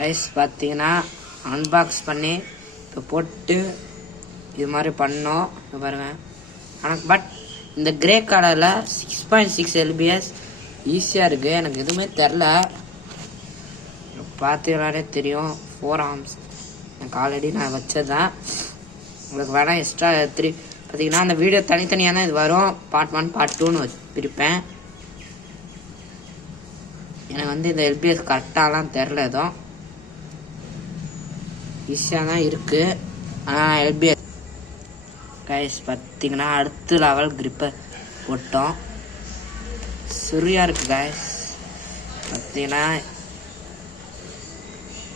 Rice பார்த்தீங்கன்னா unbox பண்ணி இப்போ போட்டு இது மாதிரி பண்ணோம். பாருங்கள் எனக்கு பட் இந்த கிரே கலரில் 6.6 LBS ஈஸியாக இருக்குது. எனக்கு எதுவுமே தெரில, பார்த்தீங்கன்னாலே தெரியும். 4 arms எனக்கு ஆல்ரெடி நான் வச்சதுதான். உங்களுக்கு வேணால் எக்ஸ்ட்ரா 3 பார்த்தீங்கன்னா அந்த வீடியோ தனித்தனியாக தான் இது வரும். பார்ட் 1 பார்ட் 2ன்னு பிரிப்பேன். எனக்கு வந்து இந்த LBS கரெக்டாலாம் தெரில, எதுவும் ஈஸியாக தான் இருக்குது. ஆனால் LBS கைஸ் பார்த்தீங்கன்னா அடுத்த லெவல் கிரிப்பை போட்டோம். சரியாக இருக்குது கைஸ். பார்த்தீங்கன்னா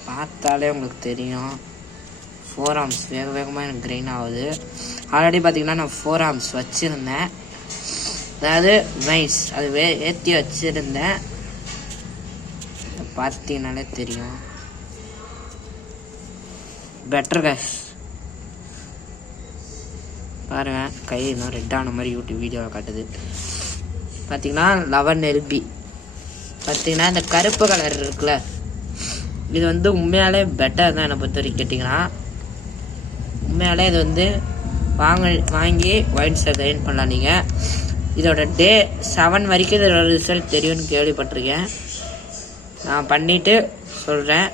பார்த்தாலே உங்களுக்கு தெரியும் 4 arms வேக வேகமாக எனக்கு கிரெயின் ஆகுது. ஆல்ரெடி பார்த்தீங்கன்னா நான் 4 arms வச்சுருந்தேன், அதாவது வைஸ் அது ஏற்றி வச்சுருந்தேன். பார்த்தீங்கன்னாலே தெரியும் பெட்டர் கைஸ். பாருங்கள் கை இன்னும் ரெட்டான மாதிரி யூடியூப் வீடியோவில் காட்டுது. பார்த்தீங்கன்னா 11 LB. பார்த்தீங்கன்னா இந்த கருப்பு கலர் இருக்குல்ல, இது வந்து உண்மையாலே பெட்டர் தான் என்னை பொறுத்த வரைக்கும். கேட்டிங்கன்னா உண்மையாலே இது வந்து வாங்கி ஒயின் சார் கெயின் பண்ணலாம். நீங்கள் இதோட டே 7 வரைக்கும் இதோட ரிசல்ட் தெரியும்னு கேள்விப்பட்டிருக்கேன். நான் பண்ணிவிட்டு சொல்கிறேன்.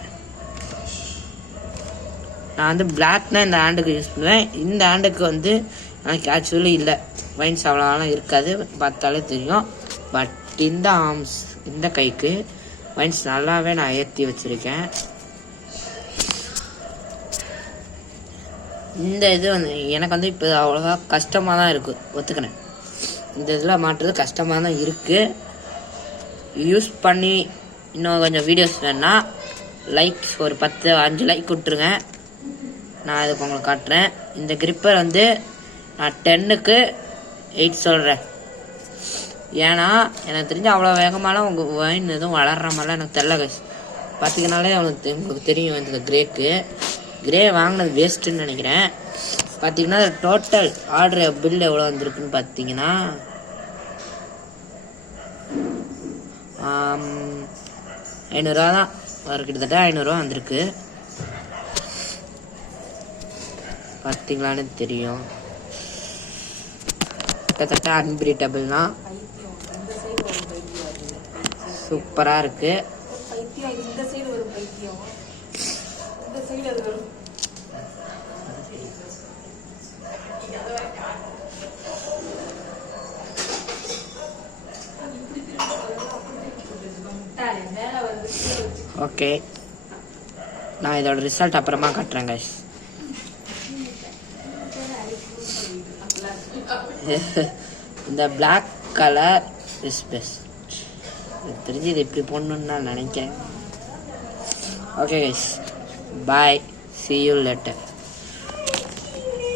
நான் வந்து பிளாக் தான் இந்த ஹேண்டுக்கு யூஸ் பண்ணுவேன். இந்த ஹேண்டுக்கு வந்து எனக்கு ஆக்சுவலி இல்லை, வைன்ஸ் அவ்வளோலாம் இருக்காது, பார்த்தாலே தெரியும். பட் இந்த ஆர்ம்ஸ் இந்த கைக்கு வைன்ஸ் நல்லாவே நான் ஏற்றி வச்சுருக்கேன். இந்த இது வந்து எனக்கு வந்து இப்போ அவ்வளோவா கஷ்டமாக தான் இருக்குது, ஒத்துக்கினேன். இந்த இதில் மாட்டுறது கஷ்டமாக தான் இருக்குது. யூஸ் பண்ணி இன்னும் கொஞ்சம் வீடியோஸ் வேணுன்னா லைக்ஸ் ஒரு 5 லைக் விட்டுருங்க. நான் இதுக்கு உங்களுக்கு காட்டுறேன். இந்த கிரிப்பர் வந்து நான் 10க்கு 8 சொல்கிறேன். ஏன்னா எனக்கு தெரிஞ்சு அவ்வளோ வேகமாலாம் உங்கள் வைன் எதுவும் வளர்கிற மாதிரிலாம் எனக்கு தெரில கைஸ். பார்த்தீங்கனாலே உங்களுக்கு தெரியும் இந்த கிரே வாங்கினது வேஸ்ட்டுன்னு நினைக்கிறேன். பார்த்தீங்கன்னா டோட்டல் ஆர்டர் பில் எவ்வளோ வந்திருக்குன்னு பார்த்தீங்கன்னா 500 ரூபா தான் வர, கிட்டத்தட்ட 500 ரூபா வந்திருக்கு. பார்த்தீங்களான்னு தெரியும். கிட்டத்தட்ட அன்பிரீட்டபிள்னா சூப்பராக இருக்கு. ஓகே, நான் இதோட ரிசல்ட் அப்புறமா காட்டுறேன் கைஸ். இந்த பிளாக் கலர் இஸ் பெஸ்ட். எனக்கு தெரிஞ்சு இது இப்படி போடணுன்னு நான் நினைக்கிறேன். Okay guys, bye, see you later.